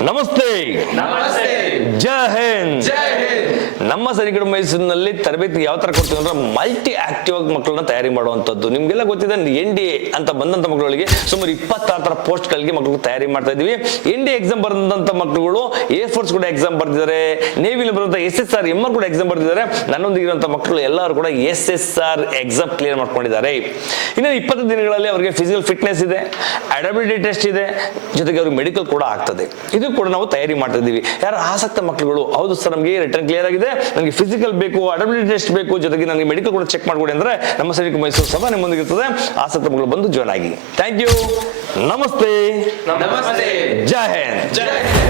ನಮಸ್ತೆ. ನಮಸ್ತೆ. ಜೈ ಹಿಂದ್. ಜೈ ಹಿಂದ್. ನಮ್ಮ ಸೈನಿಕರ ಮೈಸೂರಿನಲ್ಲಿ ತರಬೇತಿ ಯಾವ ತರ ಕೊಡ್ತೀವಿ ಅಂದ್ರೆ ಮಲ್ಟಿ ಆಕ್ಟಿವ್ ಆಗಿ ಮಕ್ಕಳನ್ನ ತಯಾರಿ ಮಾಡುವಂತದ್ದು. ನಿಮ್ಗೆಲ್ಲ ಗೊತ್ತಿದೆ, NDA ಅಂತ ಬಂದಂತ ಮಕ್ಕಳಿಗೆ ಸುಮಾರು 26 ತರ ಪೋಸ್ಟ್ ಗಳಿಗೆ ಮಕ್ಕಳು ತಯಾರಿ ಮಾಡ್ತಾ ಇದೀವಿ. NDA ಎಕ್ಸಾಮ್ ಬರೆದಂತ ಮಕ್ಕಳುಗಳು ಏರ್ ಫೋರ್ಸ್ ಕೂಡ ಎಕ್ಸಾಮ್ ಬರ್ತಿದ್ದಾರೆ, ನೇವಿಲಿ ಬರುವಂತ SSR MR ಕೂಡ ಎಕ್ಸಾಮ್ ಬರ್ತಿದ್ದಾರೆ. ನನ್ನೊಂದಿಗೆ ಇರುವಂತ ಮಕ್ಕಳು ಎಲ್ಲರೂ ಕೂಡ SSR ಎಕ್ಸಾಮ್ ಕ್ಲಿಯರ್ ಮಾಡ್ಕೊಂಡಿದ್ದಾರೆ. ಇನ್ನು 20 ದಿನಗಳಲ್ಲಿ ಅವರಿಗೆ ಫಿಸಿಕಲ್ ಫಿಟ್ನೆಸ್ ಇದೆ, ಅಡಬಿಲಿಟಿ ಟೆಸ್ಟ್ ಇದೆ, ಜೊತೆಗೆ ಅವ್ರಿಗೆ ಮೆಡಿಕಲ್ ಕೂಡ ಆಗ್ತದೆ. ಇದು ಕೂಡ ನಾವು ತಯಾರಿ ಮಾಡ್ತಾ ಇದೀವಿ. ಯಾರು ಆಸಕ್ತ ಮಕ್ಕಳುಗಳು, ಹೌದು ಸರ್ ನಮಗೆ ರಿಟರ್ನ್ ಕ್ಲಿಯರ್ ಆಗಿದೆ, ನನಗೆ ಫಿಸಿಕಲ್ ಬೇಕು, ಅಡಬಿಲಿಟಿ ಟೆಸ್ಟ್ ಬೇಕು, ಜೊತೆಗೆ ನನಗೆ ಮೆಡಿಕಲ್ ಕೂಡ ಚೆಕ್ ಮಾಡ್ಕೊಡಿ ಅಂದ್ರೆ ನಮ್ಮ ಸೈನಿಕ ಮೈಸೂರು ಸಭಾ ನಿಮ್ಮೊಂದಿಗೆ ಇರ್ತದೆ. ಆಸಕ್ತ ಮಕ್ಕಳು ಬಂದು ಜಾಯ್ನ್ ಆಗಿ. Thank you. ನಮಸ್ತೆ. ನಮಸ್ತೆ. ಜೈ ಹಿಂದ್. ಜೈ ಹಿಂದ್.